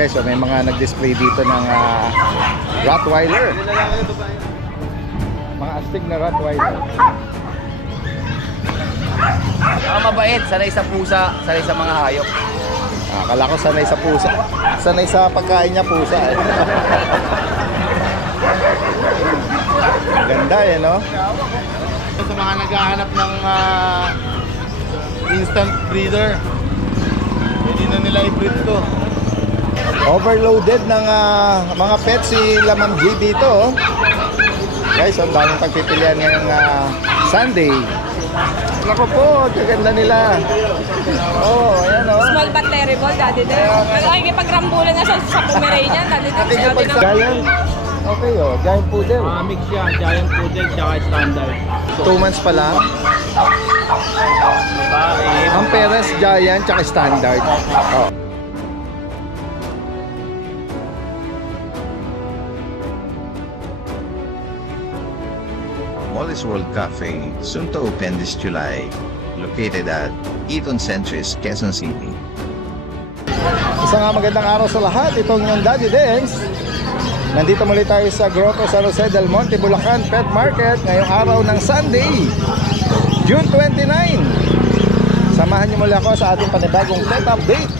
guys, so may mga nag-display dito ng Rottweiler. Mga astig na Rottweiler. Mabait, sanay sa pusa, sanay sa mga hayop. Akala ko sanay sa pusa. Sanay sa pagkain niya pusa eh. Ganda eh, no? Sa mga naghahanap ng instant breeder, hindi na nila i-breed to. Overloaded ng mga pets si Lamang G dito, oh. Guys, ang daming pagpipilian ngayong Sunday. Naku po, kaganda nila. Oh, ayan oh. Small but terrible, Daddy Day. Nakikipagrambulan na sa Pomeranian, Daddy Day. Giant. Okay oh, giant poodle. Mix siya, giant poodle tsaka standard. 2 months pa lang. Ang Perez, giant tsaka standard. Oh. Wallace World Cafe, soon to open this July, located at Eton Centris, Quezon City. Isang magandang araw sa lahat. Itong yung Daddy Dengs. Nandito muli tayo sa Grotto San Jose del Monte, Bulacan Pet Market ngayong araw ng Sunday, June 29. Samahan niyo muli ako sa ating panibagong pet update.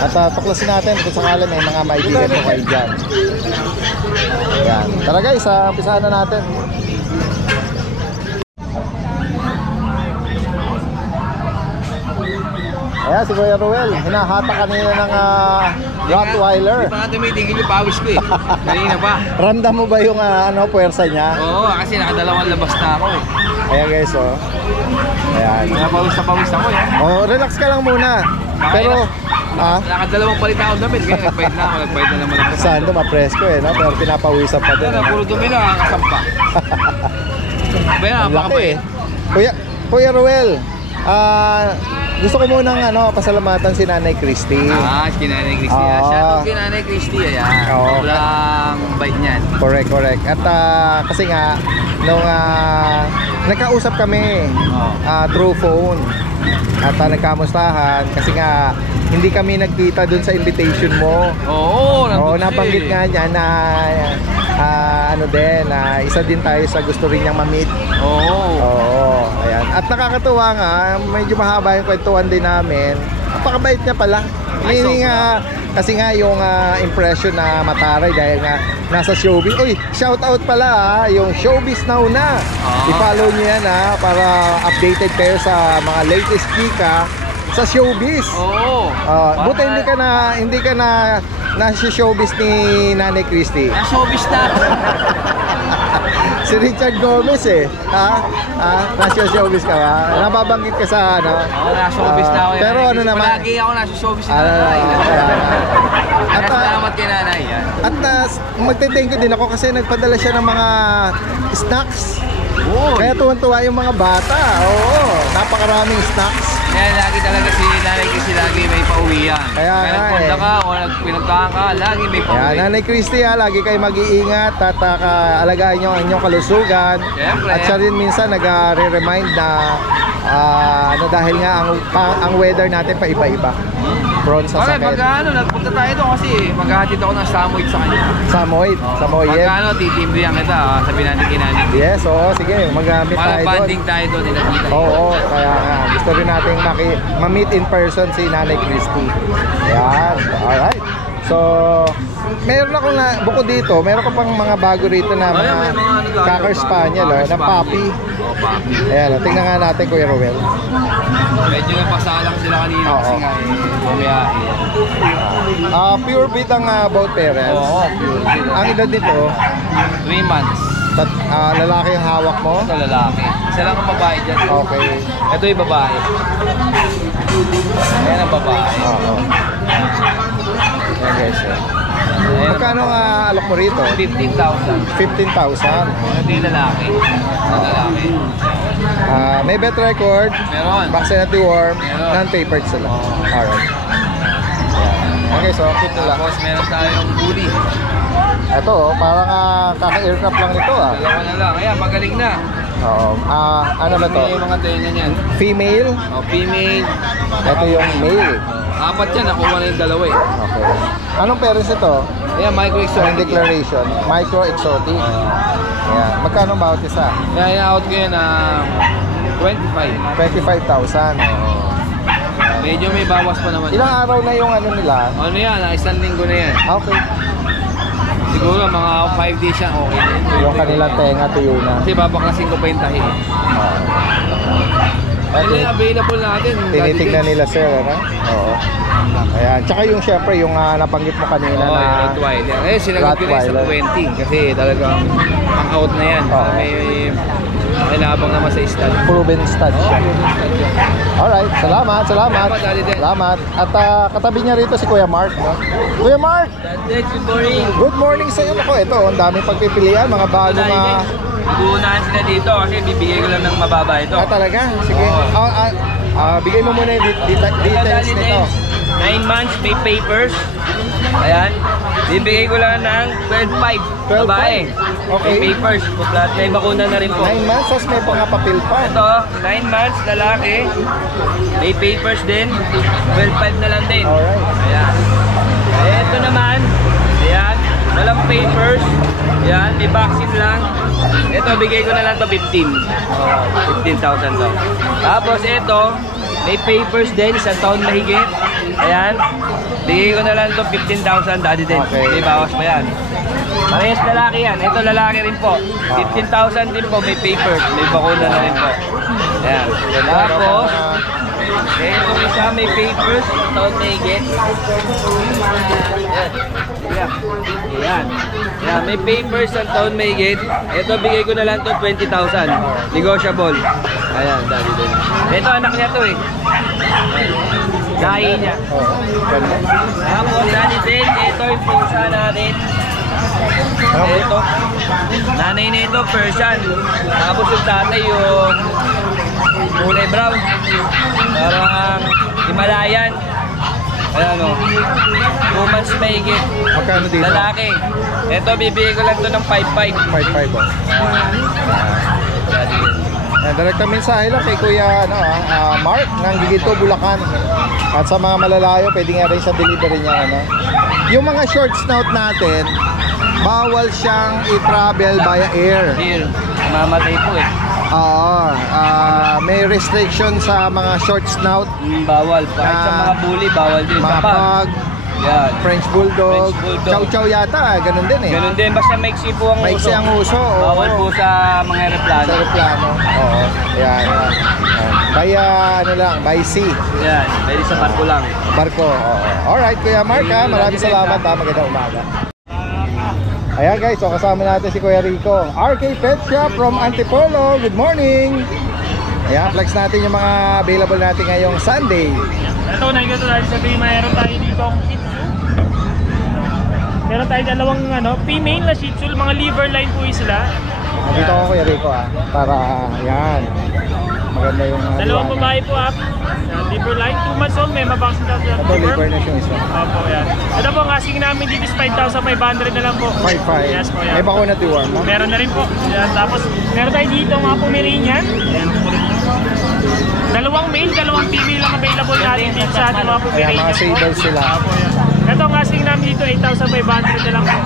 At tuklasin natin kung sakali may mga maibigan po kayo dyan. Ayan. Tara guys, umpisahan na natin. Ayan si Kuya Ruel, hinahata kanina ng Rottweiler. Hindi pa nga tumitigil yung pawis ko eh. Kanina pa. Ramdam mo ba yung puwersa niya? Oo, kasi nakadalawang labas na ako eh. Ayan guys, oh. Ayan. Napawis na pawis ako eh. Oh, relax ka lang muna. Pero, Nakadalawang palit ako damit, kaya nagpahit na ako, nagpahit na naman ako. sando mapresko eh, no? Pero pinapawisan pa din. Pero puro dumi na, nakasampa. Kaya, Ang laki eh. Kuya Ruel, gusto ko munang pasalamatan si Nanay Christy. Si Nanay Christy. Shoutout kay Nanay Christy, ayan. Sobrang bait niyan. Correct. At kasi nga, nung nagkausap kami through phone at nagkamustahan kasi nga hindi kami nagkita dun sa invitation mo. Oo, nabanggit nga niya na isa din tayo sa gusto rin niyang ma-meet. Oo, ayan. At nakakatuwa nga, medyo mahaba yung kwentuhan din namin. Napakabait niya pala. Kasi nga yung impression na mataray dahil nga nasa showbiz. Uy, shout out pala yung Showbiz Now na. I-follow niyo yan para updated kayo sa mga latest kika sa showbiz. Buti hindi ka na nasa showbiz ni Nanay Christy. Showbiz na. Si Richard Gomez eh. Nasa showbiz ka ba? Nababanggit ka sa nasa showbiz na ako. Pero ano naman? Palagi ako nasa showbiz na nanay. At salamat kay Nanay. At magte-thank you din ako kasi nagpadala siya ng mga snacks. Kaya tuwan-tuwa yung mga bata. Oo, napakaraming snacks. Kaya lagi talaga si Nanay kasi lagi may pauwian. Kaya nagpunta ka o nagpinagtahan ka, lagi may pauwi. Kaya Nanay Christy lagi kayo mag-iingat at alagaan nyo ang inyong kalusugan. Siyempre. At siya rin minsan nag-remind na dahil nga ang weather natin pa iba-iba. Prone sa sakit. Nagpunta tayo doon kasi maghahatid ako ng Samoyed sa kanya. Samoyed? Samoyed? Titimbrihan kita, sabihin natin kinanay. Yes, oo, sige, magamit tayo doon. Banding tayo doon, nilagita. Oo, kaya gusto rin natin ma-meet in person si Nanay Christy. Yan, alright. So, meron akong bukod dito, meron ka pang mga bago rito na mga Cocker Spaniel, na puppy. Puppy. Ayan, tingnan nga natin Kuya Ruel. Medyo napasalang sila kanina kasi nga bumiyahe. Pure breed ang both parents. Oo, pure breed. Ang edad nito, 3 months. lalaki ang hawak mo? Ito lalaki. Isa lang ang babae dyan. Okay. Ito yung babae. Ayan ang babae. Oo. Ayan guys. Magkano nga alok mo rito? 15,000. 15,000. Ito yung lalaki. Lalaki. May vet record, Meron. vaccinated worm, Meron. non-papered sila. Alright. Okay, so cute nila. Tapos meron tayong bully. Ito, parang kaka-aircraft lang nito Dalawa na lang. Ayan, magaling na. Oo. Ano ba to? May mga tenga niyan. Female? Female. Ito yung male. Apat yan, nakuha na yung dalawa eh. Okay. Anong parents ito? Ayan, micro Ang exotic. declaration. Micro exotic. Ayan. Magkano ang bawat isa? Kaya in-out ko yan na 25. 25,000. Medyo may bawas pa naman. Ilang araw na yung ano nila? Ano yan, isang linggo na yan. Okay. Siguro mga 5 days yan, okay na yun. Yung kanilang tenga tuyo na. Kasi babaklasin ko pa yung tahi. Ano yung available natin? Tinitingnan nila sir, ano? Oo. Ayan. Tsaka yung syempre yung nabanggit mo kanina Oo, na yung Rottweiler. Eh, sinagot ko na yun sa Rottweiler. 20. Kasi talagang ang out na yan. Oo. May kinabang naman sa stud. proven stud siya. Alright, salamat. Salamat, Daddy Den. Salamat. At katabi niya rito si Kuya Mark, no? Kuya Mark! Good morning. Good morning sa iyo. Ako, ito, ang daming pagpipilian, mga bago na... Mag-uunahan sila dito kasi bibigay ko lang ng mababa ito. talaga? Sige. Bigay mo muna yung details nito. 9 months, may papers. Ayan. Bibigay ko lang ng 12.5. 12.5. Babae. Okay. May papers. Kompleto. May bakuna na rin po. 9 months, tapos may pangapapil pa. Ito, 9 months, lalaki. May papers din. 12.5 na lang din. Alright. Ayan. Ito naman. Ayan. Walang papers. Ayan. May vaccine lang. Ito, bigay ko na lang to 15. 15,000 to. Tapos ito, may papers din. Isang taon mahigit. Ayan. Bigay ko na lang to 15,000. Daddy din. Okay. May bawas pa yan. Parehas lalaki yan. Ito lalaki rin po. 15,000 din po. May papers. May bakuna na rin po. Ayan. Tapos, itong isa may papers. Taon mahigit. Ayan. Ayan. Ayan. May papers ang taon mahigit. Ito bigay ko na lang to 20,000. Negotiable. Ayan. Daddy din. Ito anak niya to eh. Lahi niya. Tapos Daddy din. Ito yung pusa natin. Ito. Nanay nito Persian. Tapos yung tatay yung kulay brown. Parang Himalayan. Ayan o. 2 months mahigit. Magkano dito? Lalaki. Ito bibigay ko lang to ng 5.5. 5.5 oh. Direkta mensahe lang kay Kuya Mark ng Gigito, Bulacan. At sa mga malalayo, pwede nga rin sa delivery niya. Yung mga short snout natin, bawal siyang i-travel via air. Here. Mamatay po eh. Oo. May restriction sa mga short snout, Bawal. Kahit sa mga bully, bawal din. mga Kapag. pug, Yan. French Bulldog, French Bulldog. Chow Chow yata, ganun din eh. Ganun din. Basta maiksi po ang Maiksi uso. ang uso. oo. Bawal po sa mga aeroplano. Sa aeroplano. Oo. Yan. By ano lang, by sea. Yan. Pwede sa barko lang. Barko. Oo. Alright, Kuya Mark ha. Maraming salamat ha. Magandang umaga. Ayan guys, so kasama natin si Kuya Rico. RK Pet Shop from Antipolo. Good morning. Ayan, flex natin yung mga available natin ngayong Sunday. Ito, nakikita tayo sabihin, mayroon tayo dito ang Shih Tzu. Meron tayo dalawang female na Shih Tzu, mga liver line po sila. Nakita ko Kuya Rico ha. Para, yan. Maganda yung Dalawang liwanag. babae po liver line, 2 months old, may mabaksin na sila. Ito, liver na siya isa. Opo, yan. Ito po, ang asking namin dito is 5,500 na lang po. 5.5. Yes po, yan. May bakuna deworm mo? Meron na rin po. Yan. Tapos, meron tayo dito mga Pomeranian. Yan. Dalawang male, dalawang female lang available natin dito sa ating mga Ayan, Pomeranian mga sables sila. Opo, yan. Ito ang asking namin dito, 8,500 na lang po.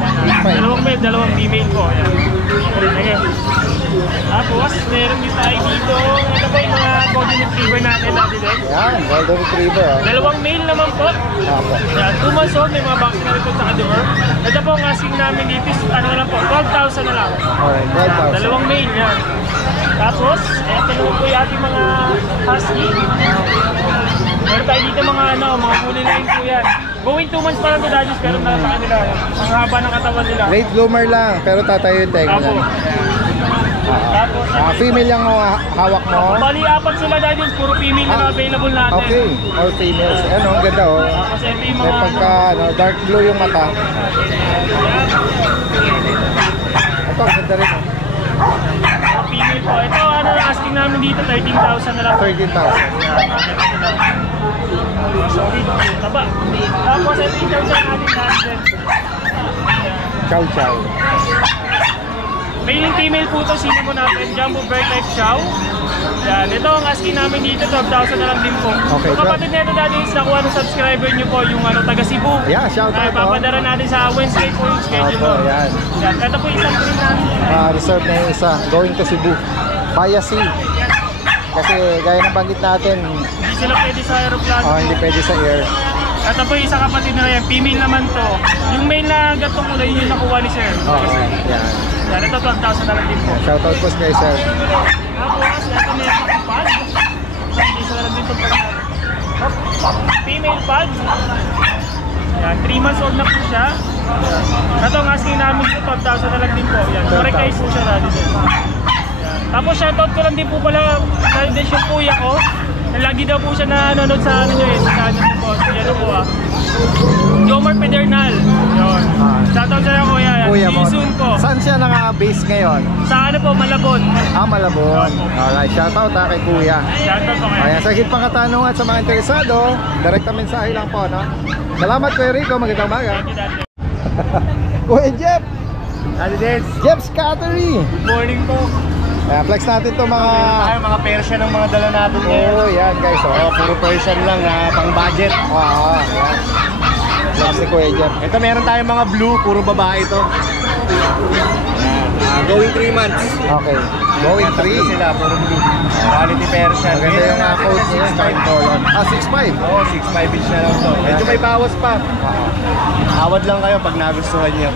Dalawang male, dalawang female po. Yan. Okay. Tapos, meron din tayo dito. Ito po yung mga golden retriever natin natin din. Yan, golden retriever. Oh. Dalawang male naman po. Apo. Yan, 2 months old, may mga vaccine na rin po sa ka-deworm. Ito po ang asking namin dito is, ano na lang po, 12,000 na lang. Alright, 12,000. Dalawang male yan. Tapos, eto naman po yung ating mga husky. Meron tayo dito mga mga fully line po yan. Going 2 months pa lang ito, Dodgers, pero nakataka nila. Ang haba ng katawan nila. Late bloomer lang, pero tatayo yung tenga Apo. lang. Tapos, Female yung hawak mo. bali 4 sila, Dodgers, puro female na available natin. Okay, all females. Ano, ang ganda oh. Tapos, ito yung May mga pagka dark blue yung mata. Ito, ang ganda rin oh. female po. Ito, asking namin dito, 13,000 na lang. 13,000. Sorry, taba. Tapos, ito yung chow natin natin. Chow chow. Male and female po ito, sino mo natin, Jumbo Bird Type Chow. Yan, ito ang asking namin dito, 12,000 na lang din po. Okay, Yung kapatid nito dati is nakuha ng subscriber nyo po, yung taga Cebu. Yeah, shout out, Papadara natin sa Wednesday po yung schedule. Opo, yan. Yan, ito po isang cream namin. Reserve na yung isa, going to Cebu via sea. Kasi gaya ng banggit natin, Hindi sila pwede sa aeroplano. hindi pwede sa air. Ito po yung isang kapatid na yan, female naman to. Yung male na gatong kulay yun yung nakuha ni sir. Oo, yan. Yan, ito 12,000 na lang din po. Shout out po kay sir. Tapos, ito may isang pad. Hindi sa lang din itong pad natin. Female pad. Yan, 3 months old na po siya. Ito ang asking namin dito, 12,000 na lang din po. Yan, correct guys po siya natin. Tapos shoutout ko lang din po pala dahil din yung kuya ko. Lagi daw po siya nanonood sa ano nyo eh, sa channel po. Yan po Jomar Pedernal. Yun. Shoutout sa'yo kuya. Kuya See mo. you soon po. Saan siya naka-base ngayon? Sa ano po, Malabon. Malabon. Alright, shout out kay kuya. Shoutout po kayo. Ayan, sa higit pang katanungan sa mga interesado, direct na mensahe lang po, no? Salamat Kuya Rico, magandang umaga. Thank you, Daddy. Kuya Jeff! Ano din? Jeff's Cattery! Good morning po. Ayan, flex natin to mga... Mga Persian ang mga dala natin Oh, yan guys, oh. Puro Persian lang na pang budget. Ayan. Flex ni Kuya Jeff. Ito meron tayong mga blue, puro babae ito. Going 3 months. Okay. Going 3. Sila, puro blue. Quality Persian. Maganda yung code niya, 6'5". 6'5". Oo, 6'5 inch na lang to. Medyo may bawas pa. Awad lang kayo pag nagustuhan nyo.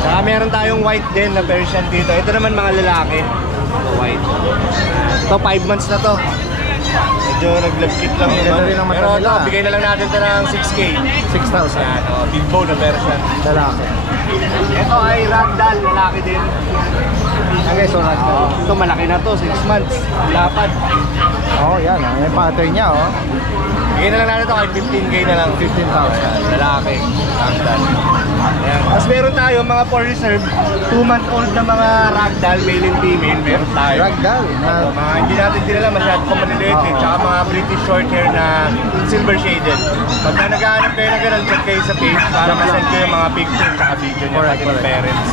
Saka meron tayong white din na Persian dito. Ito naman mga lalaki. Ito white. Ito 5 months na to. Medyo nag-love-kit lang yun. Ganda rin ang mata Pero ito, nila. bigay na lang natin ito ng 6K. 6,000. Yan, big bone na Persian. Lalaki. Ito ay ragdoll, lalaki din. Okay, so Ito malaki na to, 6 months. Lapad. Oh, yan. Yung pattern niya, oh. Bigay na lang natin ito kahit 15K na lang. 15,000. Lalaki. Ragdoll. Ayan. Tapos meron tayo mga for reserve, 2-month-old na mga ragdoll, male and female. Meron tayo. Ragdoll. Mga hindi natin dinala masyado pa maliliit eh. Tsaka mga British short hair na silver shaded. Pagka naghahanap kayo ng ganun, check kayo sa page para masend ko yung mga picture at video niya pati ng parents.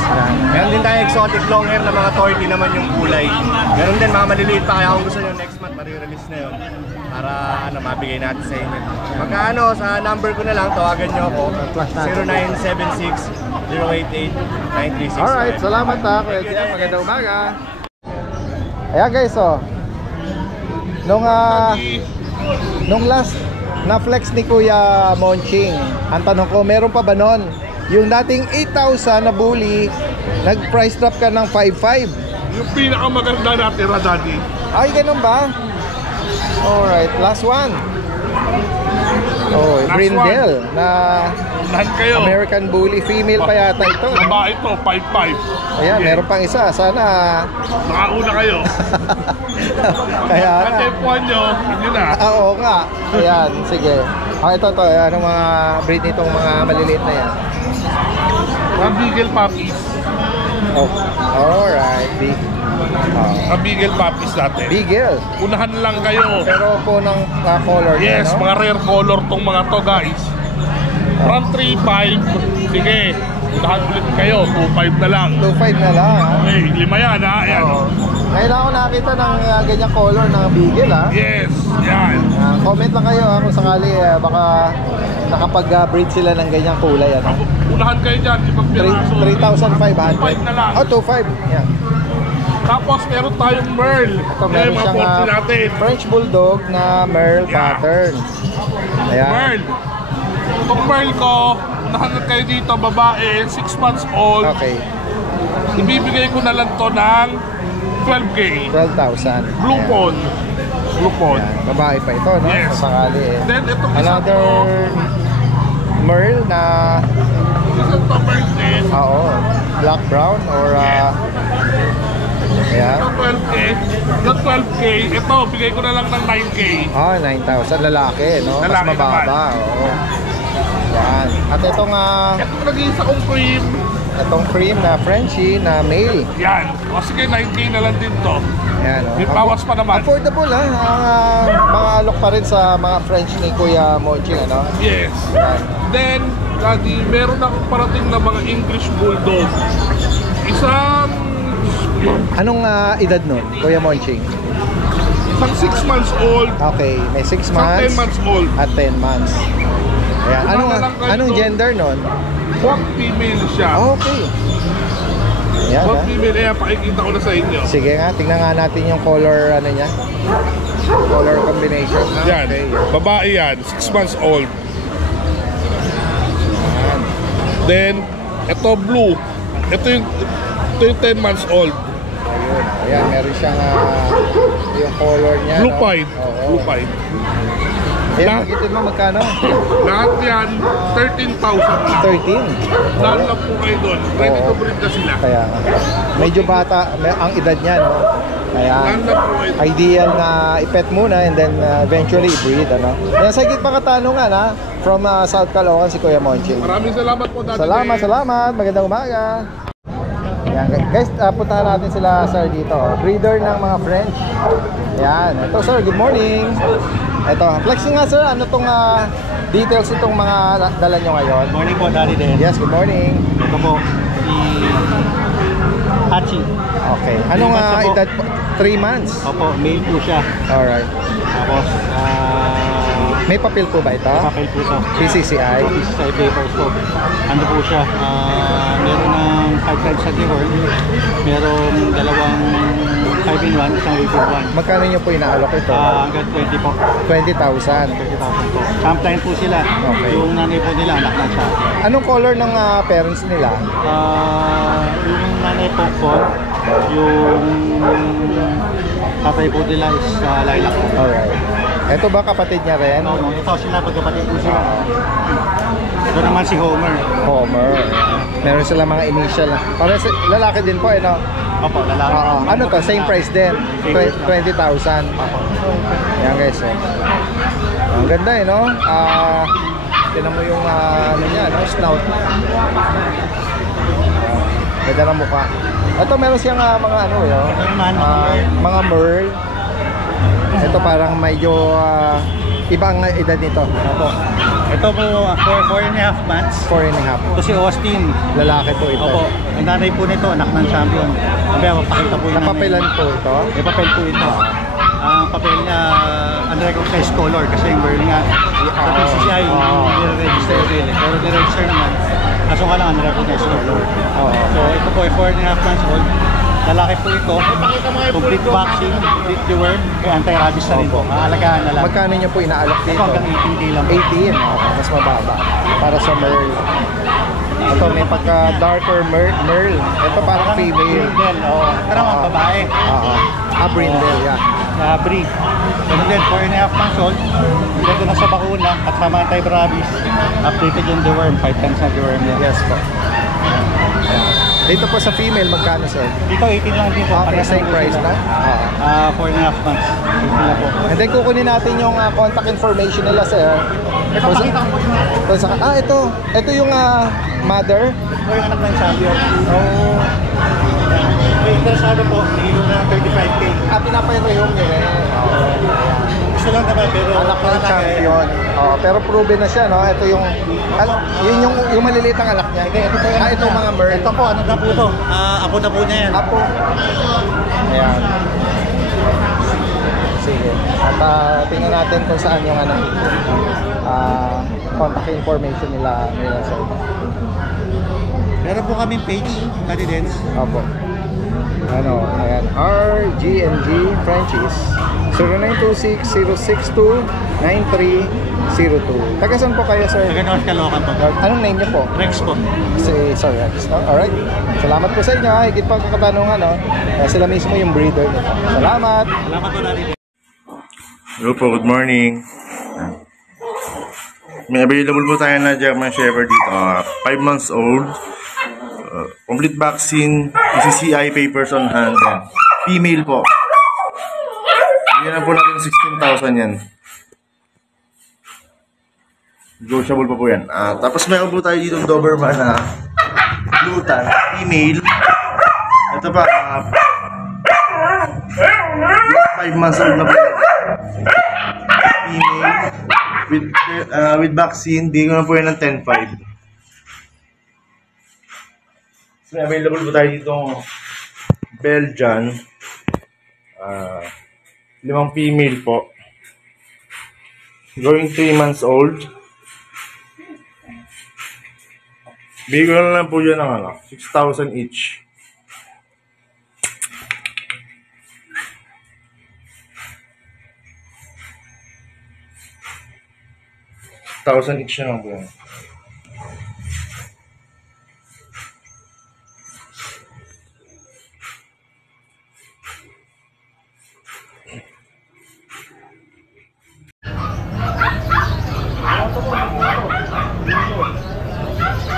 Meron din tayo exotic long hair na mga 30 naman yung kulay. Meron din mga maliliit pa kaya kung gusto nyo next month marirelease na yun. Para mabigay natin sa inyo. Pagka sa number ko na lang, tawagan nyo ako. 0976-088-9365. Alright, salamat ha, Kuya Jeff. Magandang umaga. Ayan guys, oh. Nung last na flex ni Kuya Monching, ang tanong ko, meron pa ba nun? Yung dating 8,000 na bully, nag-price drop ka ng 5,500. Yung pinakamaganda natin, Daddy. Ay, ganun ba? Alright, last one. Oh, Last Brindle na Unahan kayo. American Bully. Female pa yata ito. Babae ito, 5'5". Ayan, meron pang isa. Sana Nakauna kayo. kaya At nga. tempuhan nyo, hindi na. Oo nga. Ayan, sige. Ito. Anong mga breed nitong mga maliliit na yan? Mga Beagle Puppies. Oh, alright. Mga Beagle Puppies natin. Beagle. Unahan lang kayo. Pero po ng color. Yes, no? mga rare color tong mga to, guys. From 3'5", sige, unahan ulit kayo, 2'5 na lang. 2.5 na lang. Okay, 5 yan ha, ayan. Oo. Ngayon ako nakita ng ganyang color ng Beagle ha. Yes, yan. Comment lang kayo kung sakali baka nakapag-breed sila ng ganyang kulay. Ano? Unahan kayo dyan, ibang piraso. 3,500. 2'5 na lang. Oh, 2.5. Yan. Tapos meron tayong Merl. Ito, Yan meron yung mga siyang portion natin. French Bulldog na Merle Yeah. pattern. Ayan. Merl. Itong Merl ko, unahan na kayo dito, babae, 6 months old. Okay. Ibibigay ko na lang to ng 12K. 12,000. Blue Ayan. Pond. Blue Pond. Ayan. Babae pa ito, no? Yes. Kung sakali eh. Then itong isa Another to, Merle na isang to Merl din. black brown or ayan. Yung 12K. Yung 12K, ito, bigay ko na lang ng 9K. 9,000 lalaki, no? Mas Lalaki mababa. Oo. Yan. At itong Ito nag-iisa kong cream. cream na Frenchie na male. Yan. O sige, 9K na lang din to. Ayan, oh. May bawas pa naman. Affordable ha. Mga alok pa rin sa mga French ni Kuya Monching, ano? Yes. Ayan. Then, Daddy, meron akong parating na mga English Bulldog. Isang Anong edad nun, Kuya Monching? isang 6 months old, Okay, may 6 isang 10 months months old. at 10 months. Ayan. Anong Ito. gender nun? Huwag female siya. Okay. Ayan, Huwag ha? female, pakikita ko na sa inyo. Sige nga, tingnan nga natin yung color ano niya. Color combination. Yan, Okay. babae yan, 6 months old. Ayan. Then, ito blue. Ito yung 10 months old. Ayun. Ayan, meron siyang yung color niya. Blue no? pied. Oo. Blue pied. Ayan, Lahat- pagitin mo magkano? Lahat yan, 13,000 lang. 13. Lahat lang po kayo doon. Ready Oo. to breed na sila. Kaya nga. Medyo bata ang edad niya, no? Kaya Lahat lang po kayo doon. ideal na i-pet muna and then eventually i-breed, ano? Yan, sa higit pa katanungan, ha? From South Caloocan, si Kuya Monching. Maraming salamat po, Daddy. Salamat, salamat. Magandang umaga. Yan, guys, puntahan natin sila, sir, dito. Breeder ng mga French. Yan. Ito, sir, good morning. Ito, flexing nga, sir. Ano tong details itong mga dala nyo ngayon? Morning po, Daddy Den. Yes, good morning. Ito po, si Hachi. Okay. Anong 3 months na po. edad po? 3 months? Opo, male po siya. Alright. Tapos, May papel po ba ito? papel po ito. PCCI? PCCI papers po. Ano po siya, meron ng 5 times sa deworm. Meron dalawang 5-in-1, isang 8-in-1. Magkano nyo po inaalok ito? Hanggang 20 po. 20,000. 20,000 po. Champlain po sila. Okay. Yung nanay po nila, anak ng siya. Anong color ng parents nila? Yung nanay po, yung tatay po nila is lilac po. Alright. Ito ba kapatid niya rin? No, ito sila pagkapatid po sila. Ito naman si Homer. Homer. Meron sila mga initial. Para sa lalaki din po, no? Opo, lalaki. Ano to? Same price din? Same price lang. 20,000. Opo. Yan guys, oh. Ang ganda no? Tinan mo yung ano niya, no? Snout. Ganda ng mukha. Ito meron siyang mga ano yun? Ito naman, mga merl. Ito parang medyo ibang edad nito. Opo. Ito po, 4.5 months. 4.5. Ito si Austin. Lalaki po ito. Opo. Ang nanay po nito, anak ng champion. Sabi, mapakita po yun. Napapilan po ito. May papel po ito. Ang papel niya, unrecognized color kasi yung bird nga. Sa PCCI, nire-register yun. Pero nire-register naman. Kaso nga lang, unrecognized color. So, ito po, 4.5 months old. Lalaki po ito. Complete vaccine, complete deworm, kaya anti-rabies na rin po. Aalagaan na lang. Magkano niyo po inaalok Ito dito? hanggang 18K lang. 18. Mas mababa. Para sa merl. Ito may pagka darker merl. Ito parang female. Brindle, oo. Ito naman, babae. Brindle, yeah. Brie. Ganun din, 4.5 months old. Dito na sa bakuna at sa mga anti-rabies. Updated yung deworm, 5 times na deworm niya. Yes po. Dito po sa female, magkano sir? Dito 18 lang din po. Okay, Parehas same po price sila. na? 4.5 months. 18 lang po. And then kukunin natin yung contact information nila sir. Ito, pakita ko po yun. Ito. Ito yung mother. Ito yung anak ng champion. Oh. May interesado po, nagiging na ng 35K. Pinapay-rehome nyo rin. Gusto lang naman, pero Anak ng champion. Pero proven na siya, no? Ito yung, yun yung maliliit ang anak niya. Ito po yung Ito mga merl. Ito po, ano na po ito? Apo na po niya yan. Apo. Ayan. Sige. At tingnan natin kung saan yung contact information nila sir. Meron po kaming page, Canadians. Opo. Ayan. RGNG Franchise 0926-062-9302. Taga saan po kayo, sir? Taga North Caloocan po. Anong name niyo po? Rex po. Si Sir Rex, no? Alright. Salamat po sa inyo, ha. Higit pang kakatanungan, no? Sila mismo yung breeder nito. Salamat! Salamat po natin. Hello po, good morning. May available po tayo na German Shepherd dito. 5 months old. Complete vaccine, PCCI papers on hand. Female po. Bigyan na po natin 16,000 yan. Negotiable pa po yan. Tapos meron po tayo dito Doberman na Lutan, female. Ito pa, 5 months old na po. Female. With vaccine, bigyan ko na po yan ng 10,500. So, available po tayo dito Belgian 5 female po. Going 3 months old. Bigyan na lang po yan ng 6,000 each. $1,000 each na lang po yan.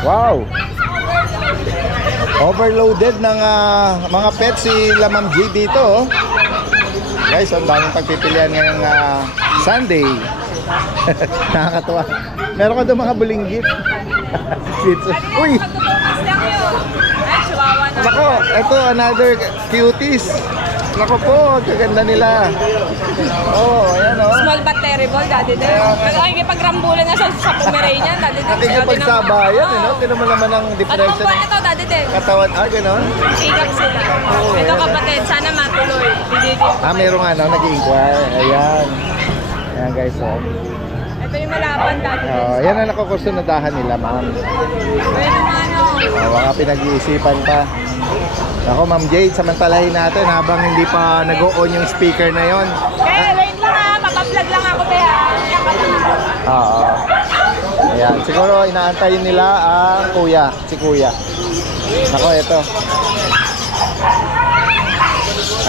Wow! Overloaded ng mga pets si Ma'am G dito. Oh. Guys, ang daming pagpipilian ngayong Sunday. Nakakatuwa. Meron ka doon mga bulinggit. Uy! Ay, chihuahua na. Nako, ito another cuties. Nako po, kaganda nila. Oh, ayan oh. Small but terrible, Daddy Del. Nakikipagrambulan na sa Pomeranian, Daddy Del. Nakikipagsabayan, no? Tinan mo naman ang At difference. buwan ito, Daddy Del. Katawan, ganon? Sikap sila. Ito kapatid, sana matuloy. Merong nag-i-inquire. Ayan. Ayan guys, oh. Ito yung malaban, Daddy Del. Oh, yan ang nakukursunadahan nila, ma'am. Pwede mo Baka pinag-iisipan pa. Ako, Ma'am Jade, samantalahin natin habang hindi pa nag-o-on yung speaker na yon. Wait mo na, papablog lang ako, Bea. Oo. Ayan, siguro inaantayin nila ang kuya, si kuya. Nako, ito.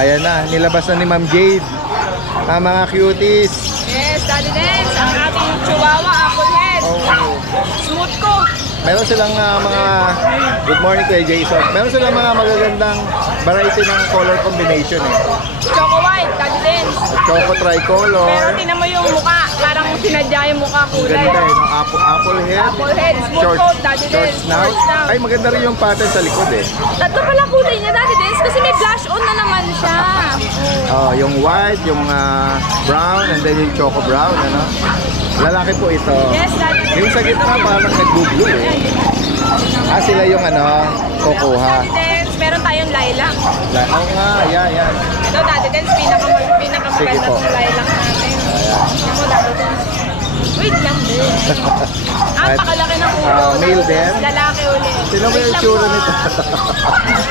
Ayan na, nilabas na ni Ma'am Jade ang mga cuties. Yes, Daddy Del. Ang ating chihuahua, apple head. Oh. Smooth ko. Meron silang mga, good morning Kuya Jason, meron silang mga magagandang variety ng color combination eh. Choco white, Daddy Del. Choco tricolor. Pero tinan mo yung mukha, parang sinadya yung mukha kulay. Ganda eh, no? Apple head. Apple head, smooth Short, coat, Daddy Del. short snout. Ay, maganda rin yung pattern sa likod eh. Tatlo pala kulay niya, Daddy Del, kasi may blush on na naman siya. Oh, yung white, yung brown, and then yung choco brown, ano? Lalaki po ito. Yes, Daddy Del. Yung sa gitna parang nag-blue eh. Sila yung kukuha. Daddy Del, meron tayong lilac. Oo nga, yan. Ito, Daddy Del, pinakamaganda Sige po. ng lilac natin. Yan mo, Daddy Del. Wait lang din. Pakalaki ng ulo. Male din? Lalaki ulit. Sino ba yung tsura nito?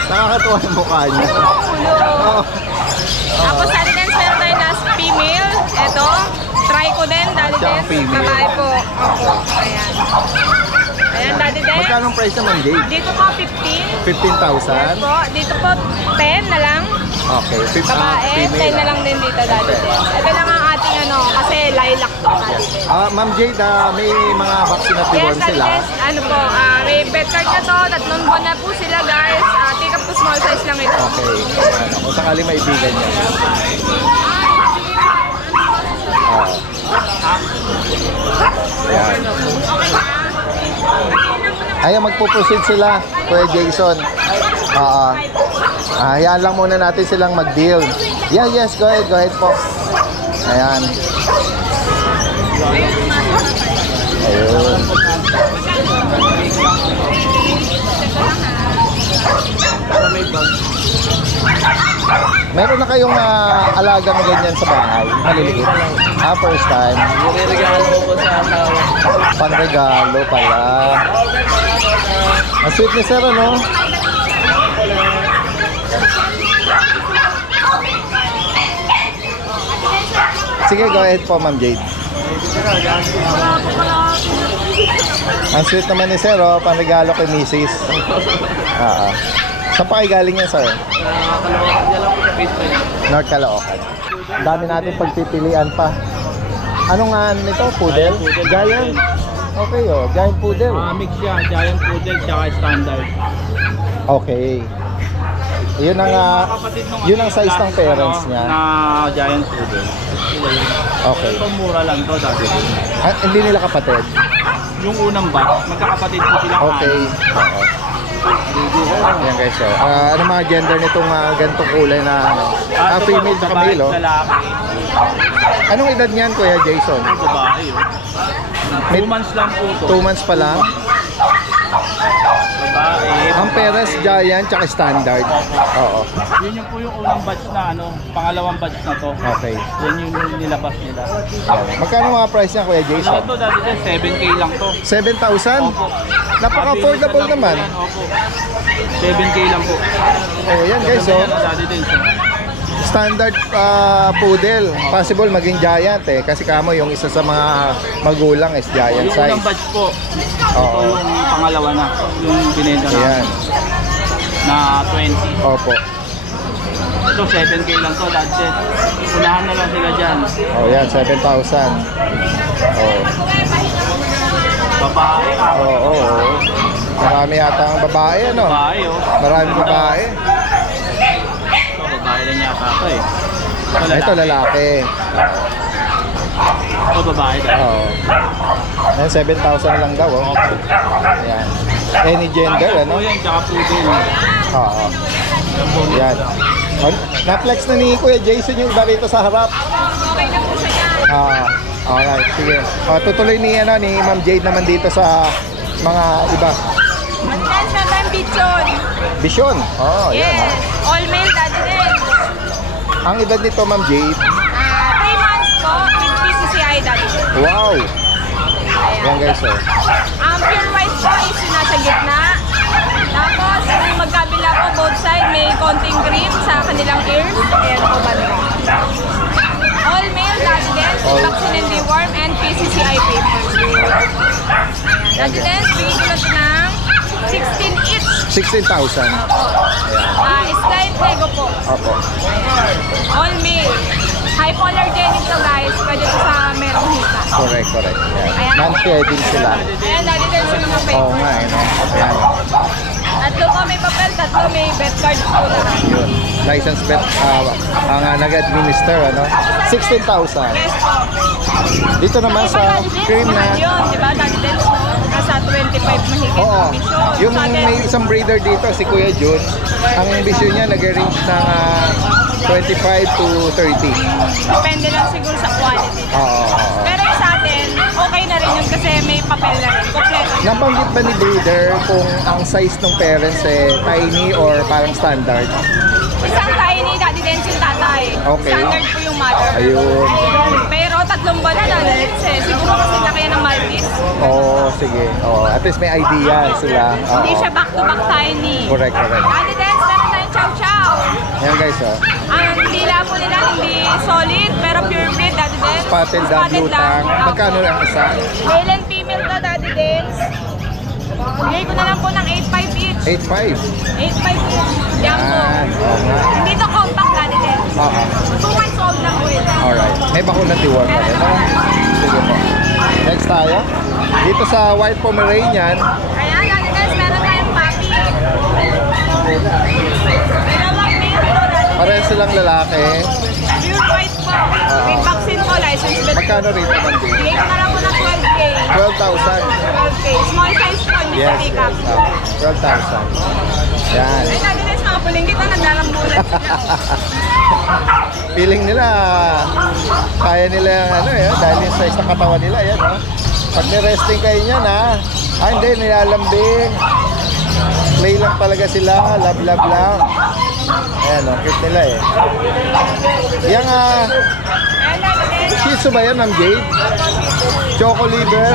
Nakakatuwa yung mukha niya. Ulo. Tapos, Daddy Del, meron tayong last female. Ito, try ko din, Daddy Siya Del. ang female. Babae po. Opo, ayan. Ayan, Daddy Del. Magkano price naman, Jade? Dito po, 15. 15,000? Po, dito po, 10 na lang. Okay, Babae, 10 na lang din dito, Daddy Del. Ito lang ang ating kasi lilac to, Daddy Del. Ma'am Jade, may mga vaccine at Yes, deworm Daddy sila. Del. Ano po, may vet card na to, 3 buwan na po sila, guys. Take up to small size lang ito. Okay. Kung sakali maibigan niya. Ayan. Ayan, magpuproceed sila, Kuya Jason. Hayaan lang muna natin silang mag-deal. Yeah, yes, go ahead po. Ayan. Ayun. Meron na kayong alaga na ganyan sa bahay? Maliliit? First time? Regalo ko po sa asawa. Panregalo pala. Ang sweet ni Sir, ano? Sige, go ahead po, Ma'am Jade. Ang sweet naman ni Sir, oh, panregalo kay Mrs. Saan pa kayo galing yan, Sir? Kaloocan niya lang po sa Facebook. North Caloocan. Ang dami natin pagpipilian pa. Ano nga nito? Poodle? Giant? Okay, oh. Giant poodle. Mix siya, giant poodle tsaka standard. Okay. Yun ang size ng parents niya. Na giant poodle. Okay. Ito mura lang to dati. Hindi nila kapatid. Yung unang batch, magkakapatid po sila. Okay. Oo. Ayan guys, so. Ano mga gender nitong ganitong kulay na female na male, oh? Lalaki. Anong edad niyan, Kuya Jason? Babae. 2 months lang po to. 2 months pa lang? Babae. Ang Perez Giant tsaka standard. Oo. Yun yung po yung unang batch na pangalawang batch na to. Okay. Yan yung nilabas nila. Magkano mga price niya, Kuya Jason? Ito dati din, 7K lang to. 7,000? Opo. Napaka-affordable Mabilis na lang naman. po yan, opo. 7K lang po. Oh, yan guys, Ganda oh. yan, dati din siya. Standard poodle. Possible maging giant eh. Kasi kamo yung isa sa mga magulang is giant Yung size. unang batch po. Oo. Ito yung pangalawa na. Yung binenta Ayan. na 20. Opo. Ito 7K lang to dati. Unahan na lang sila dyan. Oh, yan. 7,000. Oh. Babae. Oo. Marami yata ang babae, ano? Babae oh. Maraming babae. Ito babae rin yata ito eh. Ito lalaki. Ito babae dahil. Oo. Ayan, 7,000 lang daw, oh. Ayan. Any gender, ano? Ito yan, tsaka poodle. Oo. Ayan. Oh, na-flex na ni Kuya Jason yung iba rito sa harap. Okay na po siya yan. Alright, sige. Tutuloy ni Ma'am Jade naman dito sa mga iba. Adidens, meron tayong bichon. Vision. Oh, Yes. yan. All male Adidens. Ang edad nito, Ma'am Jade. 3 months po with PCCI Adidens. Wow. Yan guys, oh. Ang pure white po is yung nasa gitna. Tapos, yung magkabila po, both side, may konting cream sa kanilang ears. Ayan po ba? All male Adidens, vaccine and deworm, and PCCI papers. Adidens, bigay ko na ito ng 16 each. 16,000. Slight nego po. Opo. All male. Hypoallergenic to guys. Pwede ito sa merong hita. Correct. Yan. Non-shedding sila. Ayan, Adidens yung mga papers. Oo nga, eh, no? Ayan. Tatlo po may papel, tatlo may vet card po lahat. Yun. License vet ang nag-administer, ano? 16,000. Yes po. Dito naman sa cream na. Yun, di ba? Adidens, no? Nasa 25 mahigit Oo. ang mission. Yung Sa atin, may isang breeder dito, si Kuya Jun, ang vision niya nag-range ng 25 to 30. depende lang siguro sa quality. Oo. Pero yung sa atin, okay na rin yun kasi may papel na rin. Kompleto. Nabanggit ba ni breeder kung ang size ng parents tiny or parang standard? Isang tiny, Adidens yung tatay. Okay. Standard po yung mother. Ayun. Pero tatlong buwan na Adidens eh. Siguro kasi laki yan ng Maltese. Oo, sige. At least may idea sila. Oo. Hindi siya back-to-back tiny. Correct. Adidens, meron tayong chow-chow. Ayan guys, oh. Ang dila po nila hindi solid, pero pure breed, Adidens. Spotted dog lutang. Magkano lang isa? Male and female na Adidens. Bigay ko na lang po ng 8.5 each. 8.5. 8.5 each. Yan po. Oo nga. Hindi to compact, Adidens. Oo. 2 months old lang po ito. Alright. May bakunat deworm pa rin. Sige po. Next tayo. Dito sa White Pomeranian. Ayan, Adidens, meron tayong puppy. Dalawang male po, Adidens. Pareho silang lalaki. Pure white po. With vaccine po, license vet. Magkano rito man din? Bigay ko na lang po ng 12K. 12,000. 12K. Small size po, hindi Yes. sa pick up. 12,000. Yan. Ay, Adidens, mga puling kita, naglalambulan sila. Feeling nila, kaya nila yung dahil yung size ng katawan nila, yan, Pag ni-resting kayo niyan, hindi, nilalambing. Play lang talaga sila, love lang. Ayan, cute nila Yang, Ayan, Adidens. Shih Tzu ba yan, Ma'am Jade? Choco liver.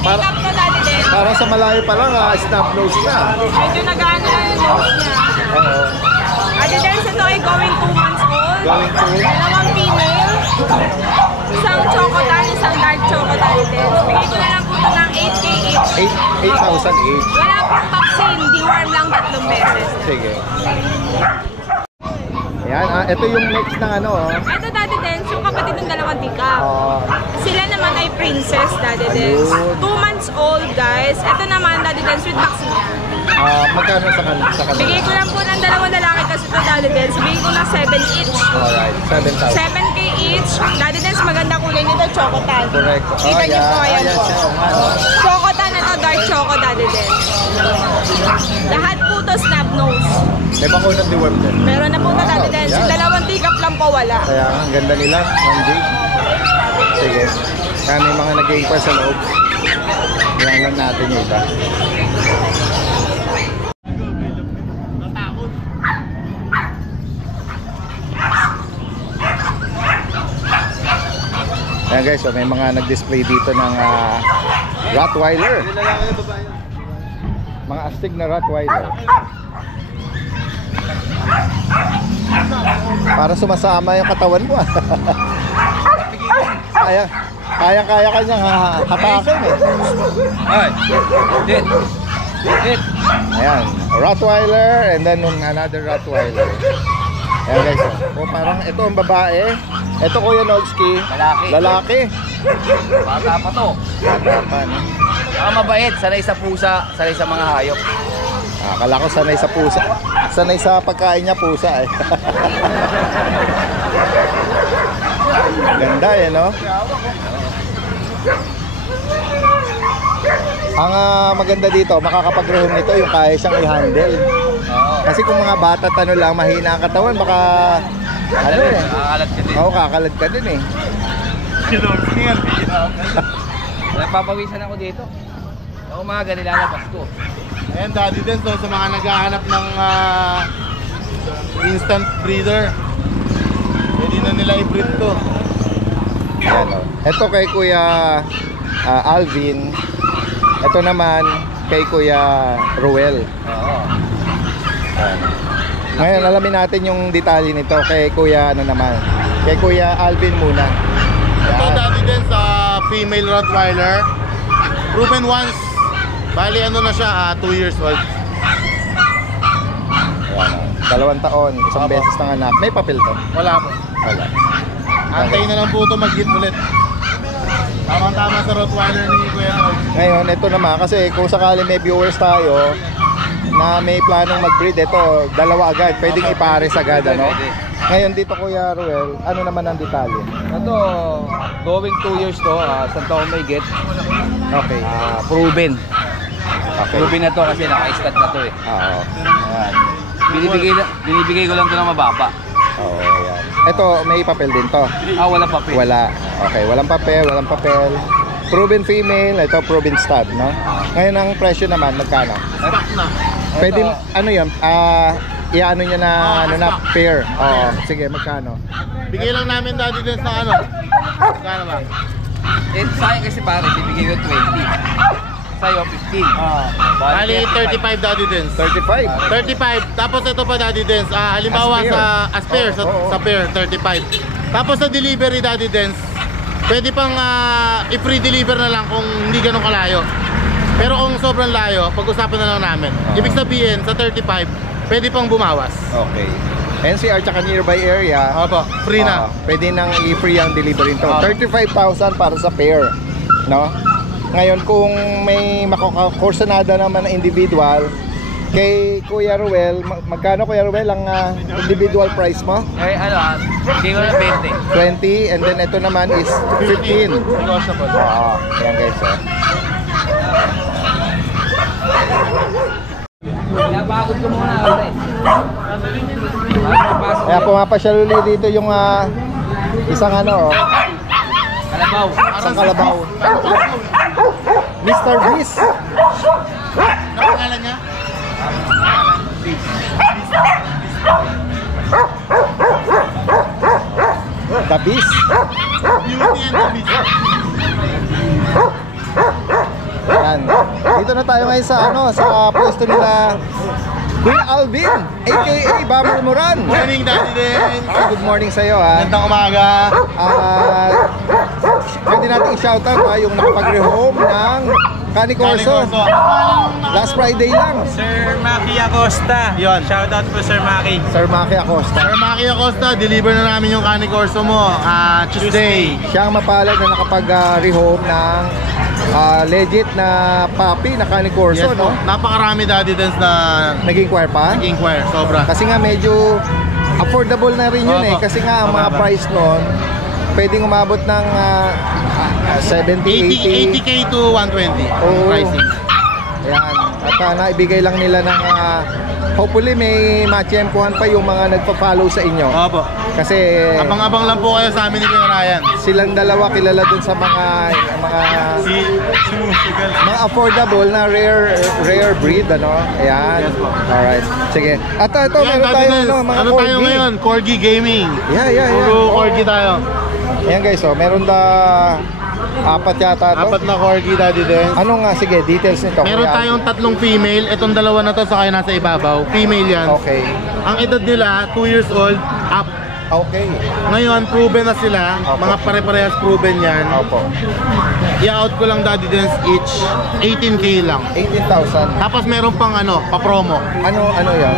Pick up to, Adidens. Parang sa malayo pa lang, snap nose na. Medyo nag-ano na yung nose niya. Oo. Adidens, ito ay going 2 months old. Going to? Dalawang female. Isang chocotan, isang dark chocotan. Adidens. Bigay ko na lang po ito ng 8K each. 8,000 each. Wala pong vaccine, deworm lang 3 beses. Sige. Ayan, ito yung next ng Ito, Daddy Dens, yung kapatid ng dalawang tikap. Sila naman ay princess, Daddy Dens. Ayun. 2 months old, guys. Ito naman, Daddy Dens, with vaccine yan. Magkano sa kanila? Bigay ko lang po ng dalawang lalaki kasi ito, Daddy Dens. Bigay ko ng 7 each. Alright, 7,000. 7K each. Daddy Dens, maganda kulay nito, chocotan. Correct. Kita niyo po, ayan Ayan po. siya, Chocotan ito, dark choco, Daddy Dens. Lahat po to snap nose. May bakunat deworm din. Meron na po ito, Daddy Dens. Yung dalawang tikap lang po wala. Kaya ang ganda nila, Ma'am Jade. Sige. Kaya may mga nag-iipa sa loob. Yan lang natin yung iba. Ayan guys, so may mga nag-display dito ng Rottweiler. Mga astig na Rottweiler. Para sumasama yung katawan mo. Kaya ka niyang hatakin eh. Ay, hit. Hit. Ayan, Rottweiler and then another Rottweiler. Ayan guys, oh, parang ito ang babae. Ito Kuya Nogski, lalaki. Bata pa to. Bata pa, no? Saka mabait, sanay sa pusa, sanay sa mga hayop. Akala ko sanay sa pusa. Sanay sa pagkain niya pusa eh. Ganda eh, no? Ang maganda dito, makakapag-rehome nito yung kaya siyang i-handle. Kasi kung mga bata ano lang, mahina ang katawan, baka ano eh. Kakalat ka din. Oo, kakalat ka din eh. Nagpapawisan ako dito. Sa umaga nilalabas ko. Ayan, Daddy Dens, so, sa mga naghahanap ng instant breeder, pwede na nila i-breed to. Ayan, oh. Ito kay Kuya Alvin. Ito naman kay Kuya Ruel. Oo. Ngayon, alamin natin yung detalye nito kay Kuya ano naman. Kay Kuya Alvin muna. Ito, Daddy Dens, female Rottweiler. Proven once. Bali, ano na siya, 2 years old. Ayan, 2 taon, isang Apo. beses ng anak. May papel to? Wala po. Wala. Antayin na lang po ito mag-hit ulit. Tamang-tama sa Rottweiler ni Kuya Rod. Ngayon, ito naman, kasi kung sakali may viewers tayo na may planong mag-breed, ito, dalawa agad. Pwedeng ipares agad, ano? Ngayon, dito Kuya Ruel, ano naman ang detalye? Ito, going 2 years to, isang taon may get. Okay. Proven. Okay. Proven na to kasi naka-stat na to eh. Oo. Ayan. Binibigay ko lang to ng mababa. Oo, ayan. Ito, may papel din to? Wala papel. Wala. Okay, walang papel, walang papel. Proven female, ito proven stud, no? Ngayon ang presyo naman, magkano? Stock na. Pwede, ano yun? I-ano nyo na, ano na, pair. Oo, sige, magkano? Bigay lang namin, Daddy Dens, na ano. Magkano ba? Sa akin kasi pare, bibigay ko 20. Sa'yo, 15. Bali, 35, Daddy Dens. 35. 35. Tapos ito pa, Daddy Dens. Halimbawa As pair. sa pair, Oo. sa pair, 35. Tapos sa delivery, Daddy Dens, pwede pang i-free deliver na lang kung hindi ganun kalayo. Pero kung sobrang layo, pag-usapan na lang namin. Ibig sabihin, sa 35, pwede pang bumawas. Okay. NCR tsaka nearby area. Opo, free na. Pwede nang i-free ang delivery nito. Opo. 35,000 para sa pair, no? Ngayon kung may makakursanada naman na individual, kay Kuya Ruel, magkano Kuya Ruel ang individual price mo? Eh, bigay ko na 20. 20, and then ito naman is 15. Negotiable. Oo, ayan guys. Pinapagod ko muna pare. Kaya pumapasyal ulit dito yung isang ano, Kalabaw. isang kalabaw. Mr. Beast. Ano pangalan niya? The Beast. Beauty and the Beast. Yan. Dito na tayo ngayon sa ano, sa pwesto nila Kuya Alvin, aka Bammer Moran. Morning, Daddy Dens. Good morning sa iyo ha. Magandang umaga. Pwede natin i-shoutout yung nakapag-rehome ng Canicorso. Last Friday lang. Sir Maki Acosta. Yun. Shoutout po Sir Maki. Sir Maki Acosta. Sir Maki Acosta, deliver na namin yung Canicorso mo Tuesday. Siya ang mapalad na nakapag-rehome ng legit na puppy na Canicorso, Yes po. no? Napakarami, Daddy Dens, na Nag-inquire pa? nag-inquire. Sobra. Kasi nga medyo affordable na rin yun eh. Opo. Kasi nga ang mga Mababa. price nun, pwedeng umabot ng 70, 80. 80k to 120 Oo. pricing. Ayan. At naibigay lang nila ng hopefully may matiyempuhan pa yung mga nagpa-follow sa inyo. Opo. Kasi Abang-abang lang po kayo sa amin ni Kuya Ryan. silang dalawa kilala dun sa mga affordable na rare breed, ano? Ayan. Alright. Sige. At ito, Yan, meron Daddy tayo Dens. mga Ano tayo corgi. ngayon? Corgi Gaming. Yeah. Puro Corgi tayo. Ayan guys, oh, meron apat yata to. Apat na Corgi, Daddy Dens. Ano nga, sige, details nito. Meron Kuya. tayong 3 female. Itong dalawa na to sa kayo nasa ibabaw. Female yan. Okay. Ang edad nila, 2 years old, up. Okay. Ngayon, proven na sila. Opo. Mga pare-parehas proven yan. Opo. I-out ko lang, Daddy Dens, each 18K lang. 18,000. Tapos meron pang pa-promo. Ano yan?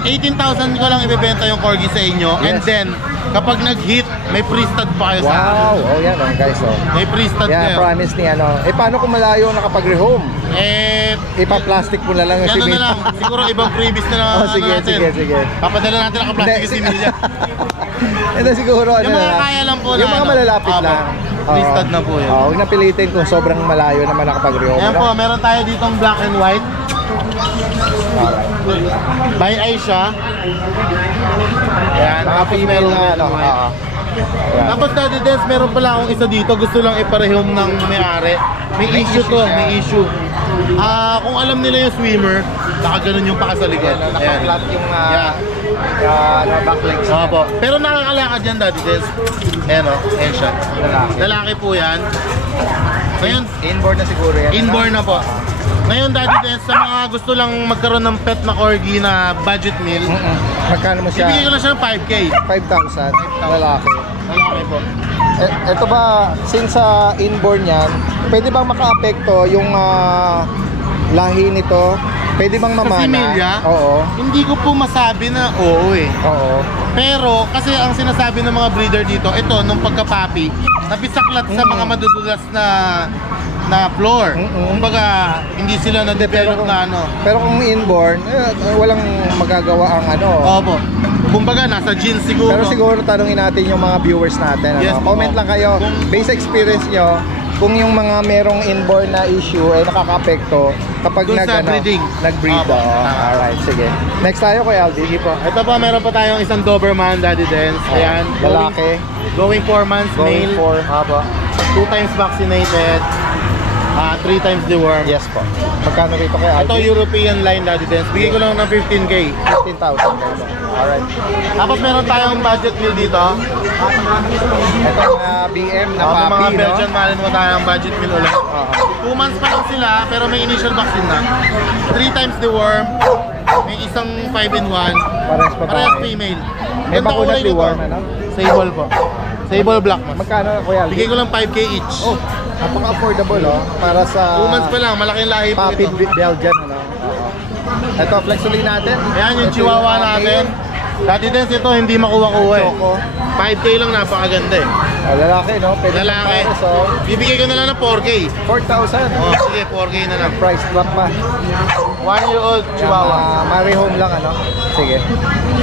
18,000 ko lang ibebenta yung Corgi sa inyo. Yes. And then, kapag nag-hit, may free stud pa kayo sa akin. Wow. Oh, yan guys, oh. May free stud Yan, kayo. promise ni ano. Paano kung malayo nakapag-rehome? Ipa-plastic mo na lang yung Ano na simil. lang, siguro ibang freebies na lang Oh, sige. Papadala natin naka-plastic yung similya. Hindi siguro Yung mga kaya lang po yung na mga malalapit lang. Free stud na po yun. Huwag na pilitin kung sobrang malayo naman nakapag-rehome. Ayan po, meron tayo ditong black and white. By eye siya. Ayan, tapos meron na white. Tapos Daddy Dens, meron pala akong isa dito. Gusto lang iparehome ng may-ari. May issue to, may issue. Kung alam nila yung swimmer, nakaganon yung paka sa likod. Naka-flat yung back legs. Opo. Pero nakakalakad yan, Daddy Dens. Ayan o, ayan siya. Lalaki po yan. Ngayon, inborn na siguro yan. inborn na po. Ngayon, Daddy Dens, sa mga gusto lang magkaroon ng pet na Corgi na budget meal, Magkano mo siya? ibigay ko na siya ng 5K. 5,000. Lalaki. Lalaki po. Ito ba, since inborn yan, pwede bang maka-apekto yung lahi nito? Pwede bang mamana? Sa similya? Oo. Hindi ko po masabi na oo eh. Oo. Pero, kasi ang sinasabi ng mga breeder dito, ito, nung pagka-puppy, napisaklat sa mga madudulas na floor. Kumbaga, hindi sila na-develop na ano. Pero kung inborn, walang magagawa ang ano. Opo. Kumbaga, nasa genes siguro. Pero siguro tanungin natin yung mga viewers natin. Yes, Ano? Comment lang kayo, based experience nyo, kung yung mga merong inborn na issue ay nakaka-apekto kapag Dun sa breeding. nag-breed. Opo. Alright, sige. Next tayo kay Aldi. Sige po. Ito pa, meron pa tayong isang Doberman, Daddy Dens. Ayan. Lalaki. Going 4 months, Going male. for, 2 times vaccinated. 3 times dewormed. yes po. Magkano rito kay Aldi? Ito European line, Daddy Dens. Bigay ko lang ng 15K. 15,000 guys. Alright. Tapos meron tayong budget meal dito. Ito BM na Mga puppy, no? Belgian Malinois tayo ang budget meal ulit. 2 months pa lang sila, pero may initial vaccine na. 3 times dewormed. May isang 5-in-1. Parehas pa Parehas female. May Ganda bakuna kulay nito. deworm, ano? Sable po. Sable black mas. Magkano kuya Aldi? Bigay ko lang 5K each. Oh, napaka-affordable, oh. Para sa 2 months pa lang, malaking lahi po puppy ito. Belgian, ano? Ito, flex ulit natin. Ayan yung Ito chihuahua yung natin. Daddy Dens, ito hindi makuha-kuha eh. Choco. 5K lang, napakaganda eh. Lalaki, no? Pwede Lalaki. pang pares, oh. Bibigay ko na lang ng 4K. 4,000. Oh, sige, 4K na lang. Price drop pa. 1-year-old chihuahua. Mari home lang, ano? Sige.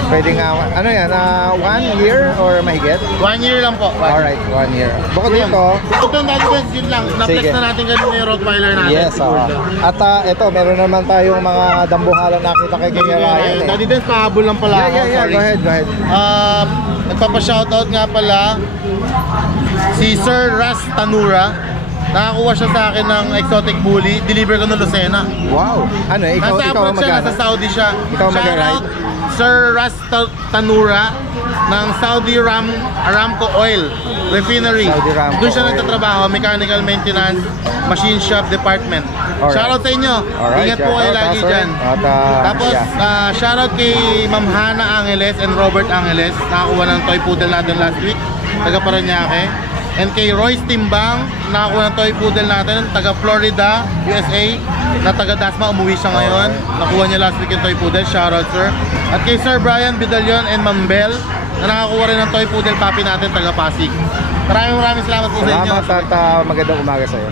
Pwede nga, ano yan? 1 year or mahigit? 1 year lang po. Alright, 1 year. Bukod dito, Ito Daddy Dens, yun lang. Na-flex Sige. na natin kanina yung Rottweiler natin. yes, si Gordon. At ito, meron naman tayong mga dambuhalang nakita kay Kuya Ryan, eh. Daddy Dens, pahabol lang pala ako. Yeah, Sorry. go ahead. Nagpapa-shoutout nga pala si Sir Ras Tanura. Nakakuha siya sa akin ng exotic bully. Deliver ko ng Lucena. Wow. Ano, ikaw Nasa abroad siya, magana? nasa Saudi siya. Ikaw Shoutout Sir Ras Tanura ng Saudi Aramco Oil Refinery. Saudi Aramco Doon siya Oil. nagtatrabaho, mechanical maintenance, machine shop department. Alright. Shoutout sa inyo. Alright, Ingat po kayo shoutout, lagi sir. dyan. At, Tapos, shoutout kay Ma'am Hana Angeles and Robert Angeles. Nakakuha ng toy poodle natin last week. Taga Paranaque. And kay Royce Timbang, nakakuha ng toy poodle natin. Taga Florida, USA. Na taga Dasma, umuwi siya ngayon. Nakuha niya last week yung toy poodle. Shoutout, sir. At kay Sir Brian Bidalion and Ma'am Bell, na nakakuha rin ng toy poodle puppy natin. Taga Pasig. Maraming salamat po sa inyo. Salamat at magandang umaga sa'yo.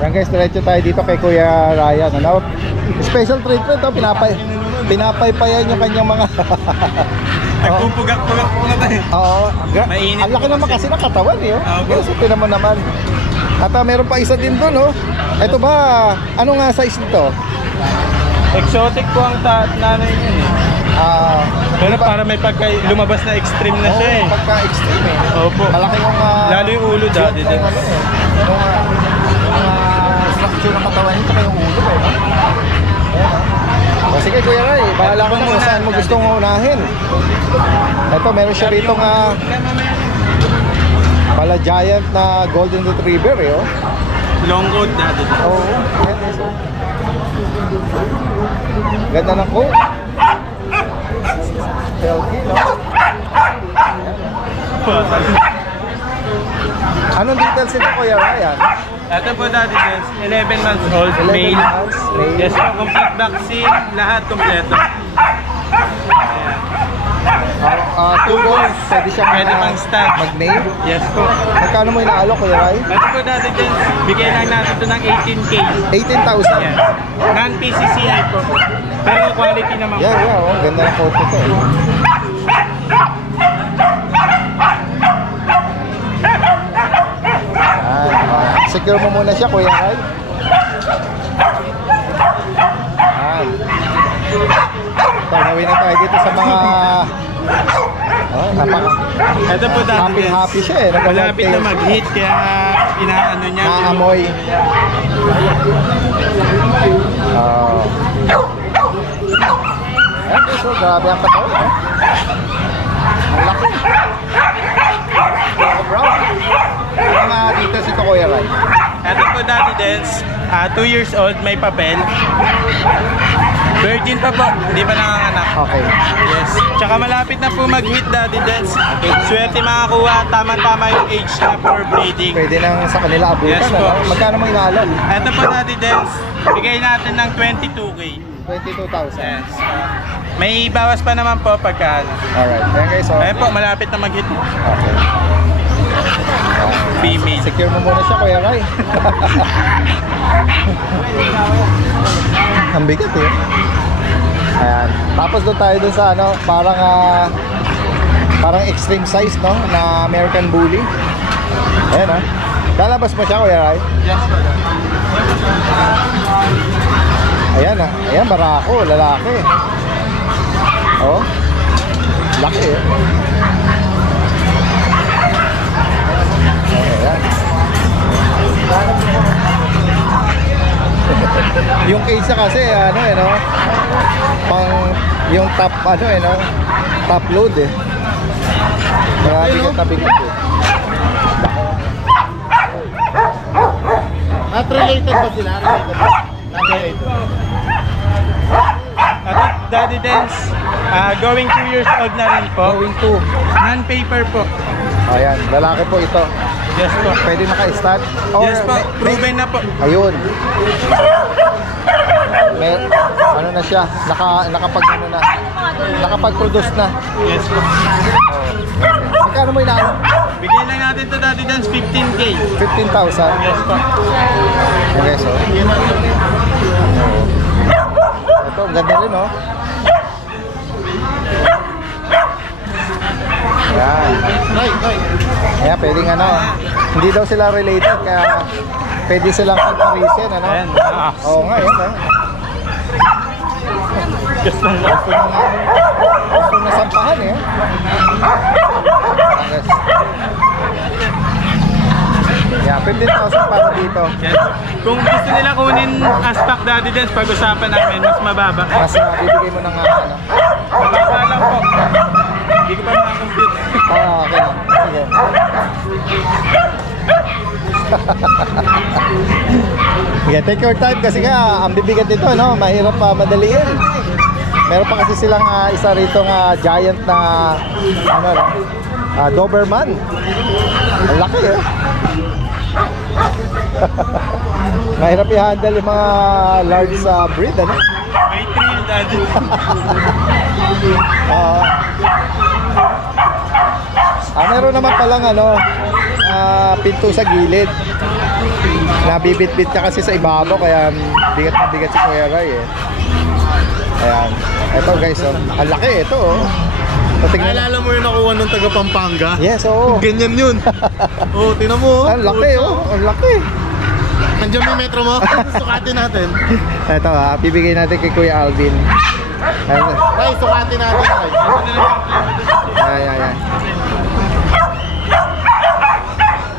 Yan guys, diretso tayo dito kay Kuya Ryan. Ano? Special treatment, oh. Pinapaypayan yung kanyang mga... Nagpupugak-pugak po na tayo. Oo. Mainit Ang laki po naman kasi. kasi ng katawan, eh. Oh. Opo. Yes, ito naman. At meron pa isa din doon, oh. Ito ba, ano nga size nito? Exotic po ang nanay niya eh. Pero para may lumabas na extreme na siya eh. Pagka-extreme eh. Opo. Malaki yung... Lalo yung ulo dati din. Yung structure ng katawan nito kaya yung ulo eh. O sige Kuya Ray, bahala ko na kung saan mo gustong unahin. Ito, meron siya rito nga pala giant na golden retriever eh. Oh. Long coat dati din. Oo, ganda ng coat. Healthy, no? Anong details ito Kuya Ryan? Ito po dati guys, 11 months old, 11 male. months, male. Yes po, complete vaccine, lahat kompleto. Two goals, pwede siyang Pwede pang stud. mag-made. Yes po. Magkano mo inaalok Kuya Ray? Ito po dati guys, bigay lang natin ito ng 18K. 18,000. Yes. Non-PCCI po. Pero quality naman po. Yeah, oh, ganda ng coat ito. Secure mo muna siya Kuya Ray. Tagawin na tayo dito sa mga ito po dati guys, happy siya eh. malapit na mag-hit kaya inaano niya. Naamoy. Ayan, so grabe ang katawan eh. Ang laki. Brown. Ang mga details ito Kuya Ray. Ito po dati Dens, 2 years old, may papel. Virgin pa po, hindi pa nanganganak. Okay. Yes. Tsaka malapit na po mag-hit dati Dens. Swerte makakuha, tama-tama yung age na for breeding. Pwede nang sa kanila abutan. Yes po. Magkano mo inaalok? Ito po dati Dens, bigay natin ng 22K. 22,000. Yes. May bawas pa naman po pagka ano. Alright. Ayan guys. So, Ayan po, malapit na mag-hit. okay. Female. Secure mo muna siya Kuya Ray. Ang bigat eh. Ayan. Tapos doon tayo dun sa ano, parang extreme size no, na American Bully. Ayan ah. Lalabas mo siya Kuya Ray? Yes po. Ayan ah. Ayan, barako, lalaki. Oh. Laki eh. Ayan. Yung cage na kasi ano eh no, pang yung top ano eh no, top load eh. Marami yung tabigat eh. Not related ba sila? Not related. Daddy Dens, going 2 years old na rin po. Going to. Non-paper po. Ayan, lalaki po ito. Yes po. Pwede naka-stud? Yes po, proven na po. Ayun. May, ano na siya, nakapag-produce na. Yes po. Magkano mo inaano? Bigyan lang natin to Daddy Dens, 15K. 15,000. Yes po. Okay, so. Ito, ang ganda rin, oh. Yan. Kaya pwedeng ano, hindi daw sila related, kaya pwede silang comparison, ano? Ayan. Oo nga, yun, eh. Gusto na sampahan, eh. Yes. Yeah, 15,000 para dito. Yes. Kung gusto nila kunin as pack Daddy Dens, pag-usapan namin, mas mababa. Mas bibigay mo ng ano. Mababa lang po. Hindi ko pa makakompute. Okay. Sige. Yeah, take your time kasi nga ang bibigat nito, no? Mahirap pa madaliin. Meron pa kasi silang isa rito nga giant na ano no? Doberman. Ang laki eh. Mahirap i-handle yung mga large breed, ano? May thrill Daddy. Meron naman palang ano, pinto sa gilid. Nabibit-bit ka kasi sa ibabaw kaya bigat na bigat si Kuya Ray eh. Ayan. Ito guys, oh. Ang laki ito oh. Tingnan. Naalala mo yung nakuha ng taga Pampanga? Yes, oo. Ganyan yun. Oh, tingnan mo. Ang laki oh. Ang laki. Nandiyan may metro mo. Sukatin natin. Ito bibigay natin kay Kuya Alvin. Ayun. Tay, sukatin natin. Ay.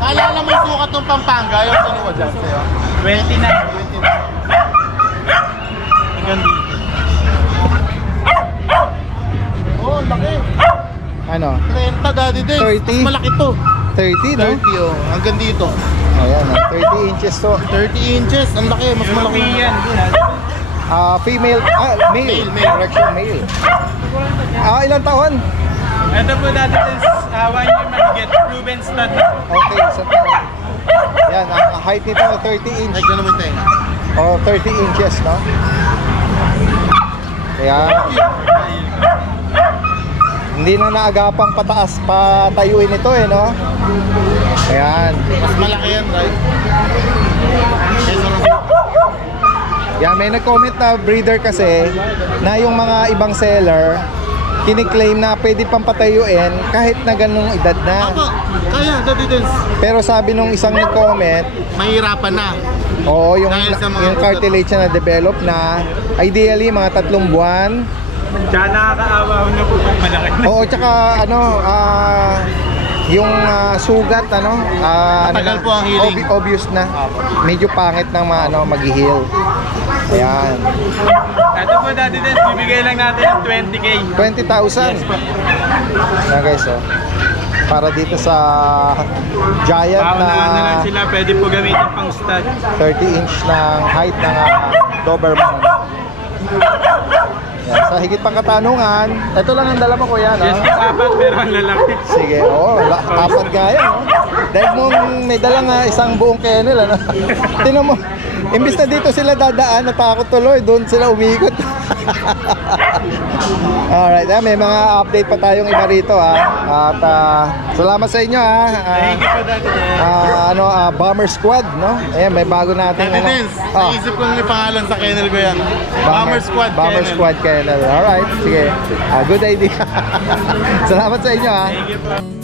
Naalala mo yung sukat ng Pampanga, yung kinuha dyan sa'yo? 29. Hanggang dito. Oh, laki. Ano? 30 Daddy Dance. 30? Mas malaki to. 30, no? 30 oh, hanggang dito. Ayan, 30 inches to. 30 inches, ang laki, mas malaki. European. Female, male. Correction, male. Ilang taon? Ito po dati is 1 year mahigit. Proven stud. Okay, sa taon. Yan, ang height nito 30 inch. Ay, gano'n mo tayo. 30 inches, no? Kaya hindi na naagapang pataas patayuin ito no? Ayan. Mas malaki yan, right? Yan, may nag-comment na breeder kasi na yung mga ibang seller kiniklaim na pwede pang patayuin kahit na ganung edad na. Opo, kaya, Daddy Dance. Pero sabi nung isang nag-comment, Mahirapan na. oo, yung Dahil sa mga cartilage na develop na, ideally mga 3 buwan. Tsaka nakakaawa ko na po pag malaki na. Oo, tsaka yung sugat Matagal po ang healing. obvious na. Medyo pangit ng mag-heal. Ayan. Ito po dati din, bibigay lang natin ng 20k. 20,000. Ayan guys, para dito sa giant Paunahan na lang na sila, pwede po gamitin pang stud. 30 inch ng height ng Doberman. Yan. Sa higit pang katanungan, ito lang ang dala mo kuya, no? Yes, apat pero ang lalaki. Sige, apat gaya, no? Dahil mong may dala nga isang buong kennel, ano? Tinan mo, imbis na dito sila dadaan, natakot tuloy, doon sila umikot. Alright, may mga update pa tayong iba rito, At salamat sa inyo, Thank you po dati. Bomber Squad, no? Ayan, may bago natin. Daddy Dance, naisip ko yung pangalan sa kennel ko yan. Bomber Squad Bomber Kennel. Squad Kennel. Alright, sige. Good idea. Salamat sa inyo, Thank you po.